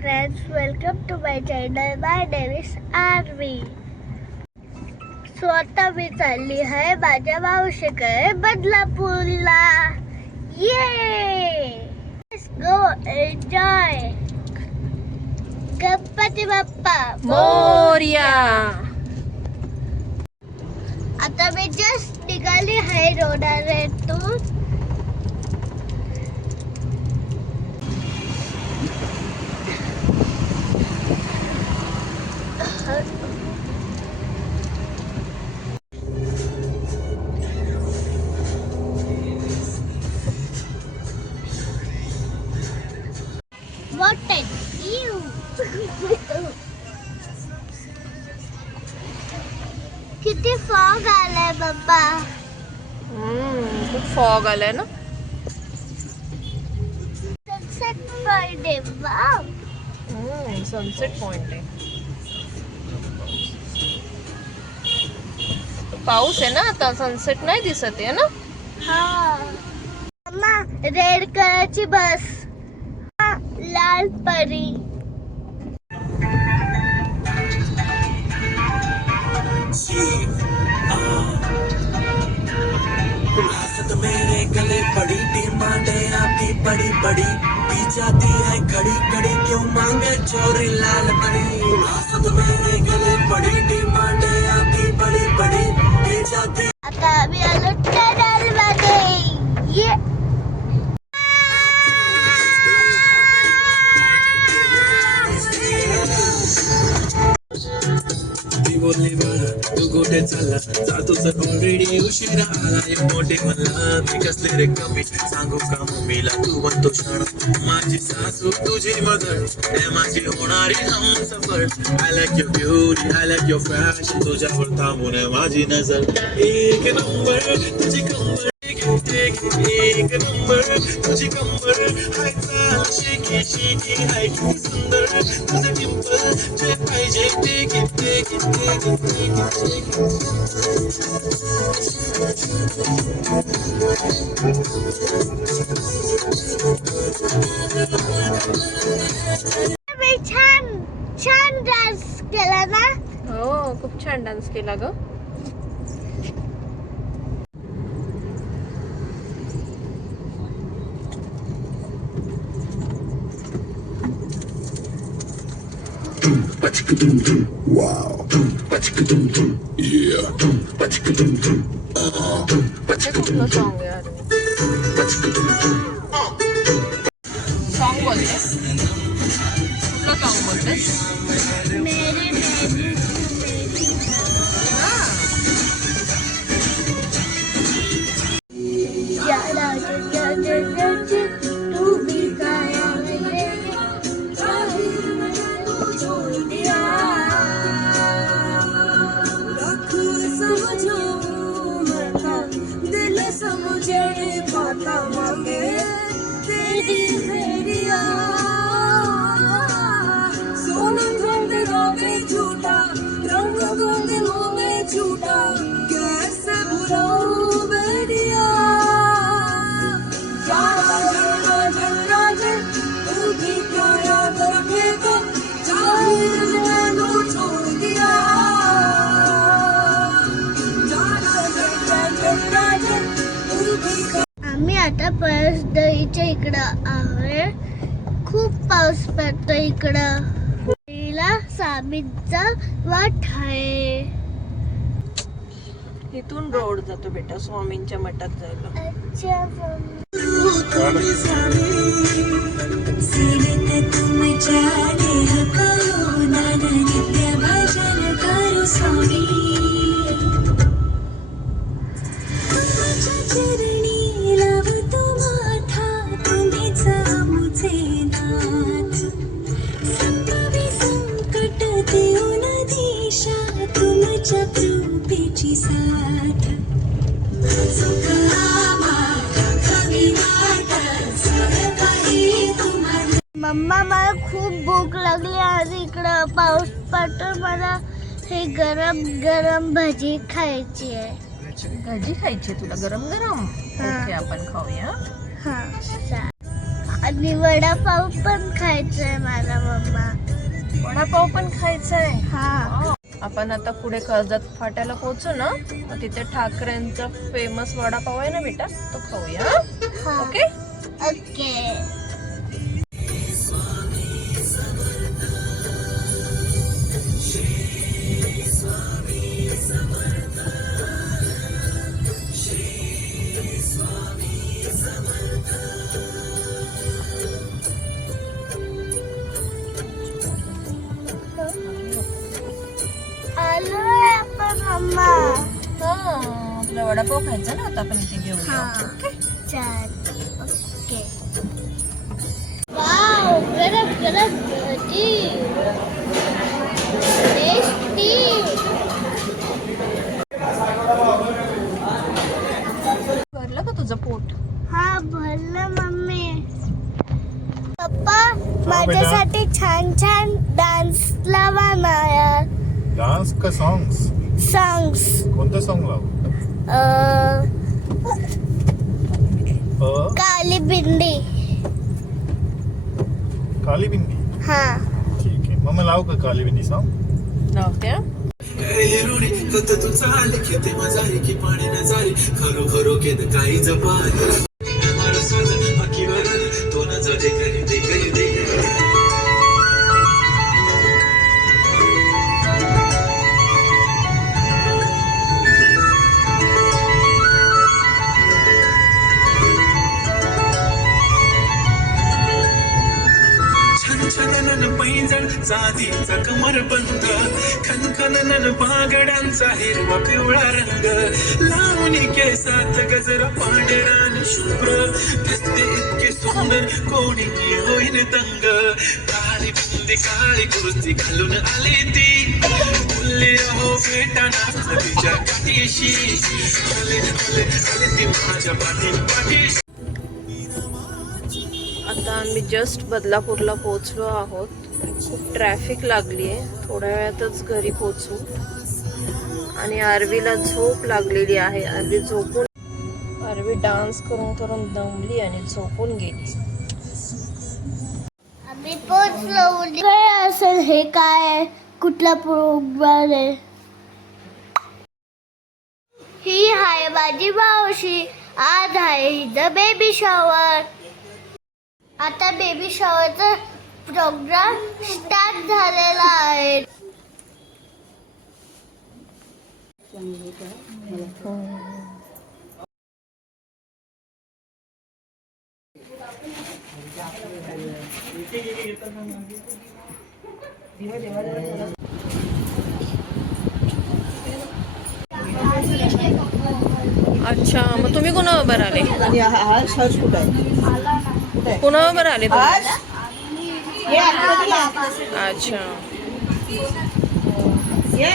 friends, welcome to my channel. My name is Arvi. So आता मी चालली आहे माझ्या मावशीकडे बदलापूरला. ये Let's go enjoy. Ganpati Bappa Morya. आता मी जस्ट निघाली आहे रोडावरून. What a view! किती फॉग आलाय बाबा. खूप फॉग आलाय ना. सनसेट पॉइंट आहे. वाव, सनसेट पॉइंट आहे. पाऊस आहे ना आता, सनसेट नाही दिसत आहे ना. हा मम्मा, रेड कलरची बस. लाल परी. विरासत मेरे गले पड़ी डिमांडें आपकी बड़ी बड़ी पी जाती है घड़ी घड़ी क्यों मांगे चोरी लाल परी. विरासत मेरे गले पड़ी डिमांडें आपकी बड़ी बड़ी पी जाती. आता आम्ही आलो टनल मध्ये. ये बोलले बाळा तू गोटे चालला जातो तर ऑलरेडी उशिरा आला. या मोठे म्हणला मी कसले रे कमी सांगू का मम्मीला तू बनतो शाळा. माझी सासू तुझी मदर हे माझी होणारी Humsafar. I like your beauty I like your fashion तुझ्यावर थांबून माझी नजर. एक नंबर तुझी कंबर एक नंबर तुझी कंबर हाय चाल शेकी शेकी हाय खूप सुंदर तुझं टिंपल जे पाहिजे take it take it take it take it take मी छान छान डान्स केला ना. हो, खूप छान डान्स केला ग. Wow. Yeah. कुठलं सॉन्ग आहे यार. सॉन्ग बोलते कुठलं सॉन्ग बोलते. मेरे बेबी मेरी यारा तू भी काया समझे पाता मांगे तेरी फेरिया. सोना धुंधलों में झूठा रंग धुंधलों में झूठा कैसे भुलाऊं बेरिया. यारा जरा जरा तू भी क्या याद रखे तो जाहिर मैंने छोड़ दिया. आम्ही आता पळसदईच्या इकडं आहे. खूप पाऊस पडतो इकडं. तिला सामीचा वाट आहे. इथून रोड जातो बेटा स्वामींच्या मठात जायला. अच्छा मम्मा, मला खूप भूक लागली आणि इकडं पाऊस पडतो. मला हे गरम गरम भजी खायची आहे. भाजी खायची तुला गरम गरम. ओके, आपण खाऊया. हा, आणि वडापाव पण खायचा आहे मला मम्मा. वडापाव पण खायचा आहे. हा. आपण आता पुढे कर्जत फाट्याला पोहोचू ना, मग तिथे ठाकरेंचा फेमस वडापाव आहे ना बेटा, तो खाऊया. हा. ओके. ओके. आलोय आपण मम्मा. हा, आपला वडापाव खायचा ना, आता आपण इथे घेऊया. हा. ओके. चालेल. ओके. वाव, गरम गरम भजी. टेस्टी. भरलं का तुझं पोट? हा, भरलं मम्मी. पप्पा, माझ्यासाठी छान छान डान्स लावा ना यार. डान्स का सॉंग्स? सॉंग्स. कोणतं सॉंग लावू? काली बिंदी. काली बिंदी. हा. ठीक आहे, मग लावू का काली बिंदी सॉंग? लावते. रुणी कत तू चाल खेते मजारी की पाणी न जारी खरो खरो केद काही जपारी मारो साज अखीवर तो न जडे करी दे करी दे. छनछनन पैंजण चांदीचा कमरबंद खनखनन बागड्यांचा हिरवा पिवळा रंग लावणी केसात गजरा पांढरा आणि शुभ्र दिसते इतके सुंदर कोणी होईन तंग. काळी बिंदी काळी कुर्ती घालून आली ती बोलले अहो बेटा नाच तिच्या काठीशी आले आले आले ती माझ्या पाठीशी. आता आम्ही जस्ट बदलापूरला पोहोचलो आहोत. खूप ट्रॅफिक लागली आहे. थोड्या वेळातच घरी पोहोचू. आणि आरवीला झोप लागलेली आहे. आरवी डान्स करून करून दमली आणि झोपून गेली. आम्ही पोहोचलो. काय असेल हे? काय आहे? कुठला प्रोग्राम आहे? ही आहे माझी मावशी. आज आहे हिचं बेबी शॉवर. आता बेबी शॉवरचा प्रोग्राम स्टार्ट झालेला आहे. अच्छा, मग तुम्ही कोणाबरोबर आले? कुठे कोणाबरोबर आले तुम्ही? ये आतमध्ये या. अच्छा. ये.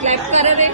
क्लॅप करा रे.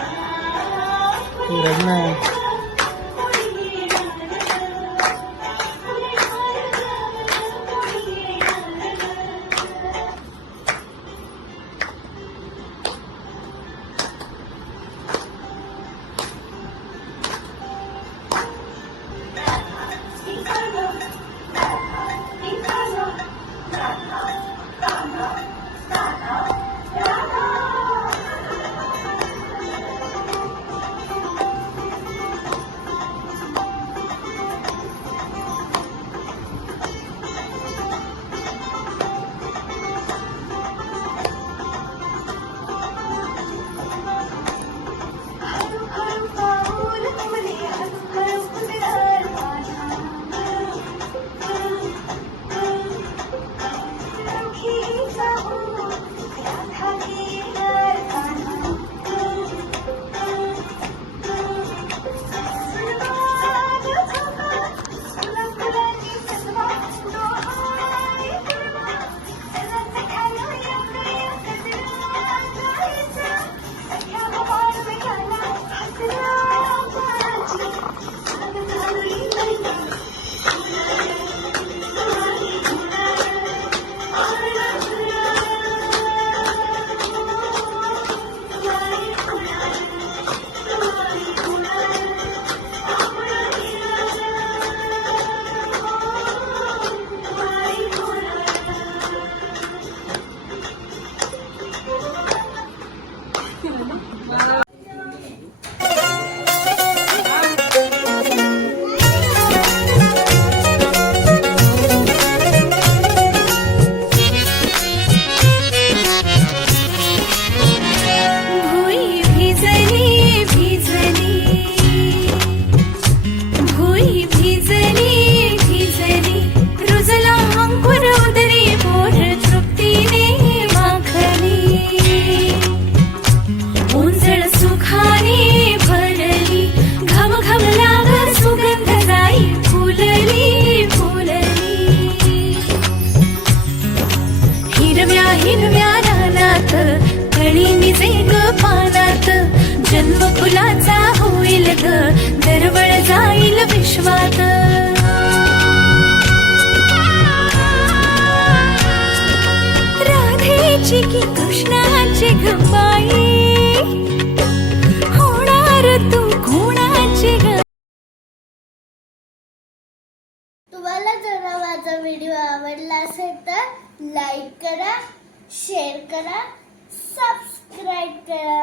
फुलाचा होईल ग दरवळ जाईल विश्वात राधेची की कृष्णाची गप्पाई होणार तू कोणाची ग. तुम्हाला जर माझा व्हिडिओ आवडला असेल तर लाईक करा, शेअर करा, सबस्क्राईब सबस्क्राईब करा